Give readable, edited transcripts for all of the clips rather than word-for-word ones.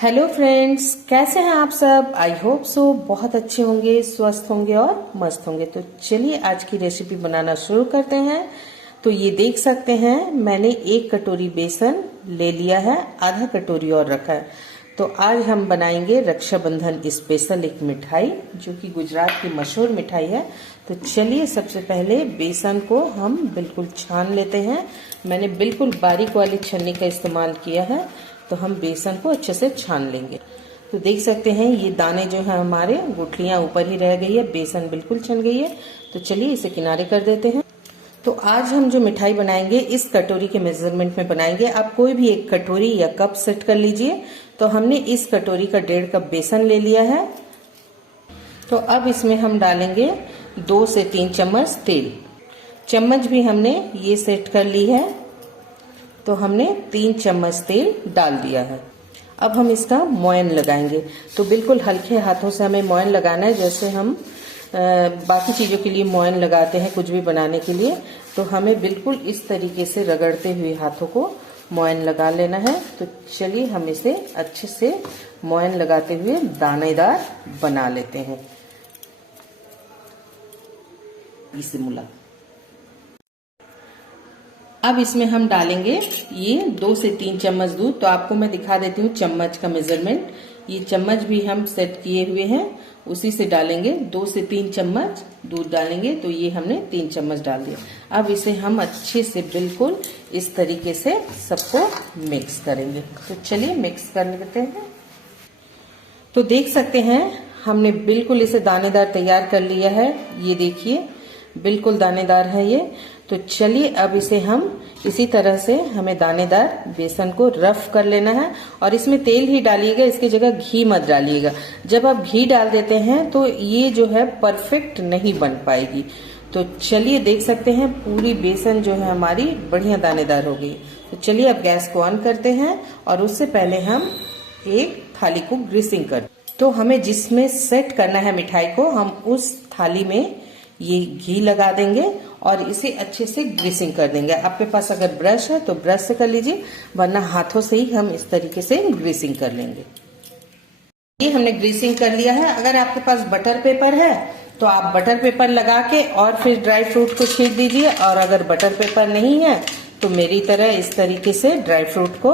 Hello friends, कैसे हैं आप सब। आई होप सो बहुत अच्छे होंगे, स्वस्थ होंगे और मस्त होंगे। तो चलिए आज की रेसिपी बनाना शुरू करते हैं। तो ये देख सकते हैं मैंने 1 कटोरी बेसन ले लिया है, आधा कटोरी और रखा है। तो आज हम बनाएंगे रक्षाबंधन स्पेशल एक मिठाई जो कि गुजरात की मशहूर मिठाई है। तो चलिए सबसे पहले बेसन को हम बिल्कुल छान लेते हैं। मैंने बिल्कुल बारीक वाली छन्नी का इस्तेमाल किया है। तो हम बेसन को अच्छे से छान लेंगे। तो देख सकते हैं ये दाने जो है हमारे गुठलियां ऊपर ही रह गई है, बेसन बिल्कुल छन गई है। तो चलिए इसे किनारे कर देते हैं। तो आज हम जो मिठाई बनाएंगे इस कटोरी के मेजरमेंट में बनाएंगे। आप कोई भी एक कटोरी या कप सेट कर लीजिए। तो हमने इस कटोरी का 1.5 कप बेसन ले लिया है। तो अब इसमें हम डालेंगे 2 से 3 चम्मच तेल। चम्मच भी हमने ये सेट कर ली है। तो हमने 3 चम्मच तेल डाल दिया है। अब हम इसका मोयन लगाएंगे। तो बिल्कुल हल्के हाथों से हमें मोयन लगाना है, जैसे हम बाकी चीजों के लिए मोयन लगाते हैं कुछ भी बनाने के लिए। तो हमें बिल्कुल इस तरीके से रगड़ते हुए हाथों को मोयन लगा लेना है। तो चलिए हम इसे अच्छे से मोयन लगाते हुए दानेदार बना लेते हैं। इसे मुला। अब इसमें हम डालेंगे ये 2 से 3 चम्मच दूध। तो आपको मैं दिखा देती हूँ चम्मच का मेजरमेंट। ये चम्मच भी हम सेट किए हुए हैं, उसी से डालेंगे। 2 से 3 चम्मच दूध डालेंगे। तो ये हमने 3 चम्मच डाल दिया। अब इसे हम अच्छे से बिल्कुल इस तरीके से सबको मिक्स करेंगे। तो चलिए मिक्स कर लेते हैं। तो देख सकते हैं हमने बिल्कुल इसे दानेदार तैयार कर लिया है। ये देखिए बिल्कुल दानेदार है ये। तो चलिए अब इसे हम इसी तरह से हमें दानेदार बेसन को रफ कर लेना है। और इसमें तेल ही डालिएगा, इसकी जगह घी मत डालिएगा। जब आप घी डाल देते हैं तो ये जो है परफेक्ट नहीं बन पाएगी। तो चलिए देख सकते हैं पूरी बेसन जो है हमारी बढ़िया दानेदार हो गई। तो चलिए अब गैस को ऑन करते हैं और उससे पहले हम एक थाली को ग्रीसिंग कर। तो हमें जिसमें सेट करना है मिठाई को, हम उस थाली में ये घी लगा देंगे और इसे अच्छे से ग्रीसिंग कर देंगे। आपके पास अगर ब्रश है तो ब्रश से कर लीजिए, वरना हाथों से ही हम इस तरीके से ग्रीसिंग कर लेंगे। ये हमने ग्रीसिंग कर लिया है। अगर आपके पास बटर पेपर है तो आप बटर पेपर लगा के और फिर ड्राई फ्रूट को छींट दीजिए। और अगर बटर पेपर नहीं है तो मेरी तरह इस तरीके से ड्राई फ्रूट को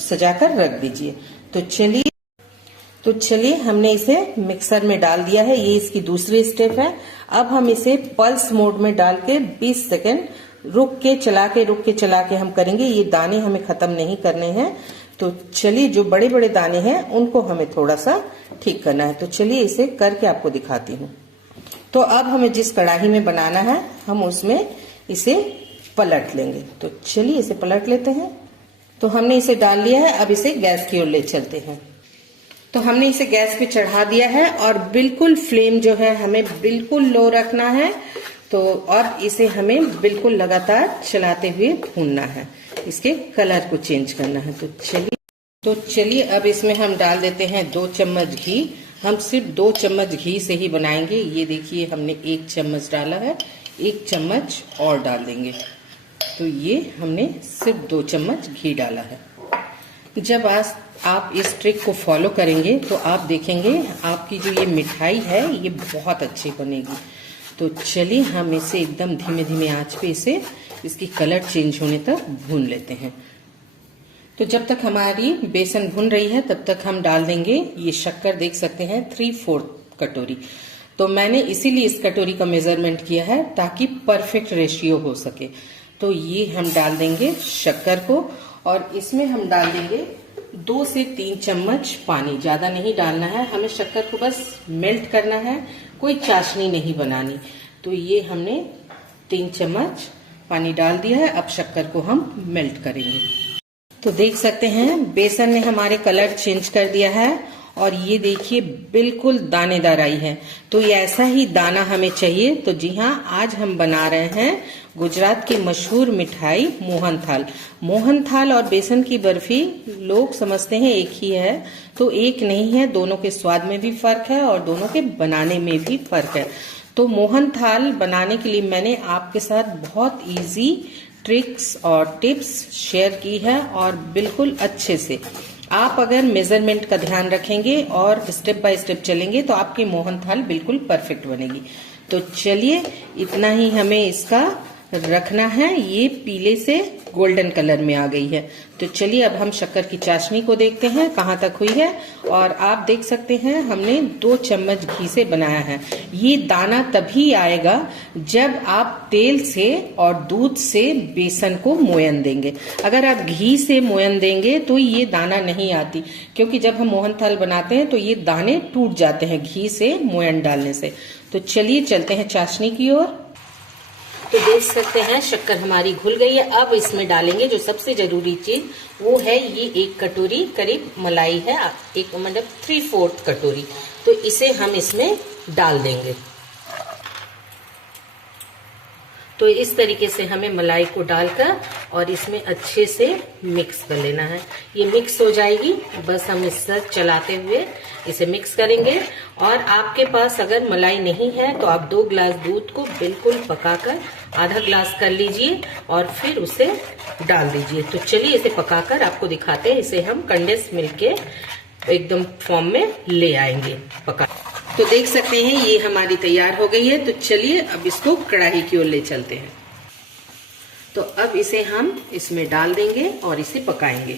सजाकर रख दीजिए। तो चलिए हमने इसे मिक्सर में डाल दिया है। ये इसकी दूसरी स्टेप है। अब हम इसे पल्स मोड में डाल के 20 सेकेंड रुक के चला के हम करेंगे। ये दाने हमें खत्म नहीं करने हैं। तो चलिए जो बड़े बड़े दाने हैं उनको हमें थोड़ा सा ठीक करना है। तो चलिए इसे करके आपको दिखाती हूँ। तो अब हमें जिस कढ़ाई में बनाना है हम उसमें इसे पलट लेंगे। तो चलिए इसे पलट लेते हैं। तो हमने इसे डाल लिया है। अब इसे गैस की ओर ले चलते हैं। तो हमने इसे गैस पे चढ़ा दिया है और बिल्कुल फ्लेम जो है हमें बिल्कुल लो रखना है। तो और इसे हमें बिल्कुल लगातार चलाते हुए भूनना है, इसके कलर को चेंज करना है। तो चलिए अब इसमें हम डाल देते हैं 2 चम्मच घी। हम सिर्फ 2 चम्मच घी से ही बनाएंगे। ये देखिए हमने 1 चम्मच डाला है, 1 चम्मच और डाल देंगे। तो ये हमने सिर्फ 2 चम्मच घी डाला है। जब आप इस ट्रिक को फॉलो करेंगे तो आप देखेंगे आपकी जो ये मिठाई है ये बहुत अच्छी बनेगी। तो चलिए हम इसे एकदम धीमे धीमे आंच पे इसकी कलर चेंज होने तक भून लेते हैं। तो जब तक हमारी बेसन भून रही है तब तक हम डाल देंगे ये शक्कर। देख सकते हैं 3/4 कटोरी। तो मैंने इसीलिए इस कटोरी का मेजरमेंट किया है ताकि परफेक्ट रेशियो हो सके। तो ये हम डाल देंगे शक्कर को और इसमें हम डाल देंगे 2 से 3 चम्मच पानी। ज्यादा नहीं डालना है, हमें शक्कर को बस मेल्ट करना है, कोई चाशनी नहीं बनानी। तो ये हमने 3 चम्मच पानी डाल दिया है। अब शक्कर को हम मेल्ट करेंगे। तो देख सकते हैं बेसन ने हमारे कलर चेंज कर दिया है और ये देखिए बिल्कुल दानेदार आई है। तो ये ऐसा ही दाना हमें चाहिए। तो जी हाँ, आज हम बना रहे हैं गुजरात की मशहूर मिठाई मोहन थाल। मोहन थाल और बेसन की बर्फी लोग समझते हैं एक ही है, तो एक नहीं है। दोनों के स्वाद में भी फर्क है और दोनों के बनाने में भी फर्क है। तो मोहन थाल बनाने के लिए मैंने आपके साथ बहुत इजी ट्रिक्स और टिप्स शेयर की है और बिल्कुल अच्छे से आप अगर मेजरमेंट का ध्यान रखेंगे और स्टेप बाय स्टेप चलेंगे तो आपकी मोहन थाल बिल्कुल परफेक्ट बनेगी। तो चलिए, इतना ही हमें इसका रखना है। ये पीले से गोल्डन कलर में आ गई है। तो चलिए अब हम शक्कर की चाशनी को देखते हैं कहाँ तक हुई है। और आप देख सकते हैं हमने 2 चम्मच घी से बनाया है। ये दाना तभी आएगा जब आप तेल से और दूध से बेसन को मोयन देंगे। अगर आप घी से मोयन देंगे तो ये दाना नहीं आती, क्योंकि जब हम मोहन थाल बनाते हैं तो ये दाने टूट जाते हैं घी से मोयन डालने से। तो चलिए चलते हैं चाशनी की ओर। तो देख सकते हैं शक्कर हमारी घुल गई है। अब इसमें डालेंगे जो सबसे जरूरी चीज, वो है ये 1 कटोरी करीब मलाई है, एक मतलब 3/4 कटोरी। तो इसे हम इसमें डाल देंगे। तो इस तरीके से हमें मलाई को डालकर और इसमें अच्छे से मिक्स कर लेना है। ये मिक्स हो जाएगी, बस हम इससे चलाते हुए इसे मिक्स करेंगे। और आपके पास अगर मलाई नहीं है तो आप 2 गिलास दूध को बिल्कुल पकाकर आधा गिलास कर लीजिए और फिर उसे डाल दीजिए। तो चलिए इसे पकाकर आपको दिखाते हैं। इसे हम कंडेंस मिल्क के एकदम फॉर्म में ले आएंगे पका। तो देख सकते हैं ये हमारी तैयार हो गई है। तो चलिए अब इसको कढ़ाई की ओर ले चलते हैं। तो अब इसे हम इसमें डाल देंगे और इसे पकाएंगे।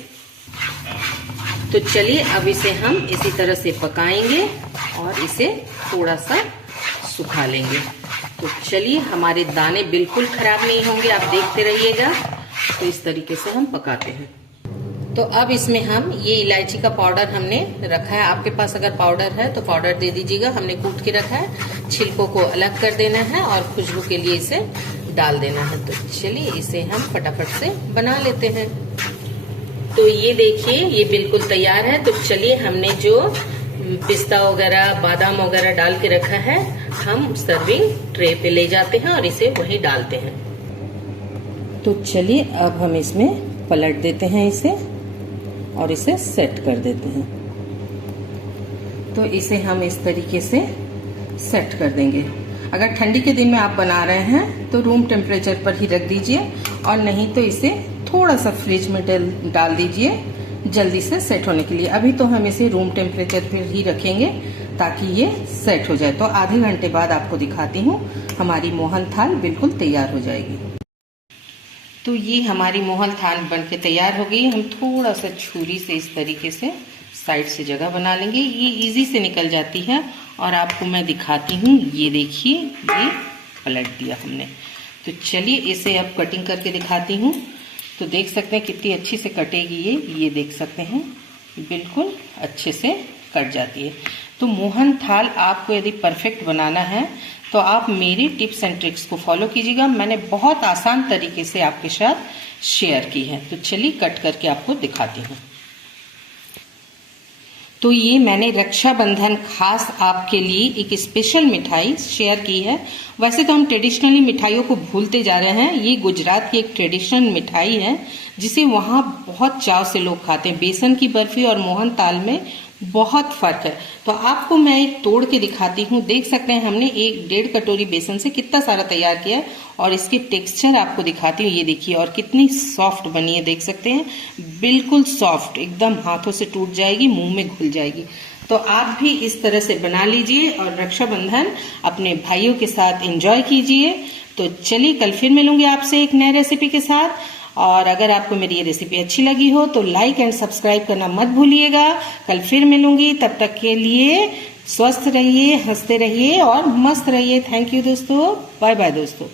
तो चलिए अब इसे हम इसी तरह से पकाएंगे और इसे थोड़ा सा सुखा लेंगे। तो चलिए, हमारे दाने बिल्कुल खराब नहीं होंगे, आप देखते रहिएगा। तो इस तरीके से हम पकाते हैं। तो अब इसमें हम ये इलायची का पाउडर हमने रखा है। आपके पास अगर पाउडर है तो पाउडर दे दीजिएगा। हमने कूट के रखा है। छिलकों को अलग कर देना है और खुशबू के लिए इसे डाल देना है। तो चलिए इसे हम फटाफट से बना लेते हैं। तो ये देखिए ये बिल्कुल तैयार है। तो चलिए, हमने जो पिस्ता वगैरह बादाम वगैरह डाल के रखा है, हम सर्विंग ट्रे पे ले जाते हैं और इसे वहीं डालते हैं। तो चलिए अब हम इसमें पलट देते हैं इसे और इसे सेट कर देते हैं। तो इसे हम इस तरीके से सेट कर देंगे। अगर ठंडी के दिन में आप बना रहे हैं तो रूम टेम्परेचर पर ही रख दीजिए और नहीं तो इसे थोड़ा सा फ्रिज में डाल दीजिए जल्दी से सेट होने के लिए। अभी तो हम इसे रूम टेम्परेचर पर ही रखेंगे ताकि ये सेट हो जाए। तो आधे घंटे बाद आपको दिखाती हूँ, हमारी मोहन थाल बिल्कुल तैयार हो जाएगी। तो ये हमारी मोहन थाल बनके तैयार हो गई। हम थोड़ा सा छुरी से इस तरीके से साइड से जगह बना लेंगे। ये इजी से निकल जाती है और आपको मैं दिखाती हूँ। ये देखिए, ये पलट दिया हमने। तो चलिए इसे अब कटिंग करके दिखाती हूँ। तो देख सकते हैं कितनी अच्छी से कटेगी ये देख सकते हैं बिल्कुल अच्छे से कट जाती है। तो मोहन थाल आपको यदि परफेक्ट बनाना है तो आप मेरी टिप्स एंड ट्रिक्स को फॉलो कीजिएगा। मैंने बहुत आसान तरीके से आपके साथ शेयर की है। तो चलिए कट करके आपको दिखाती हूँ। तो ये मैंने रक्षाबंधन खास आपके लिए एक स्पेशल मिठाई शेयर की है। वैसे तो हम ट्रेडिशनली मिठाइयों को भूलते जा रहे हैं। ये गुजरात की एक ट्रेडिशनल मिठाई है जिसे वहाँ बहुत चाव से लोग खाते हैं। बेसन की बर्फी और मोहन थाल में बहुत फर्क है। तो आपको मैं एक तोड़ के दिखाती हूँ। देख सकते हैं हमने 1.5 कटोरी बेसन से कितना सारा तैयार किया है और इसकी टेक्सचर आपको दिखाती हूँ। ये देखिए और कितनी सॉफ्ट बनी है, देख सकते हैं बिल्कुल सॉफ्ट, एकदम हाथों से टूट जाएगी, मुंह में घुल जाएगी। तो आप भी इस तरह से बना लीजिए और रक्षाबंधन अपने भाइयों के साथ एंजॉय कीजिए। तो चलिए कल फिर मिलूंगी आपसे एक नए रेसिपी के साथ। और अगर आपको मेरी ये रेसिपी अच्छी लगी हो तो लाइक एंड सब्सक्राइब करना मत भूलिएगा। कल फिर मिलूंगी, तब तक के लिए स्वस्थ रहिए, हंसते रहिए और मस्त रहिए। थैंक यू दोस्तों, बाय बाय दोस्तों।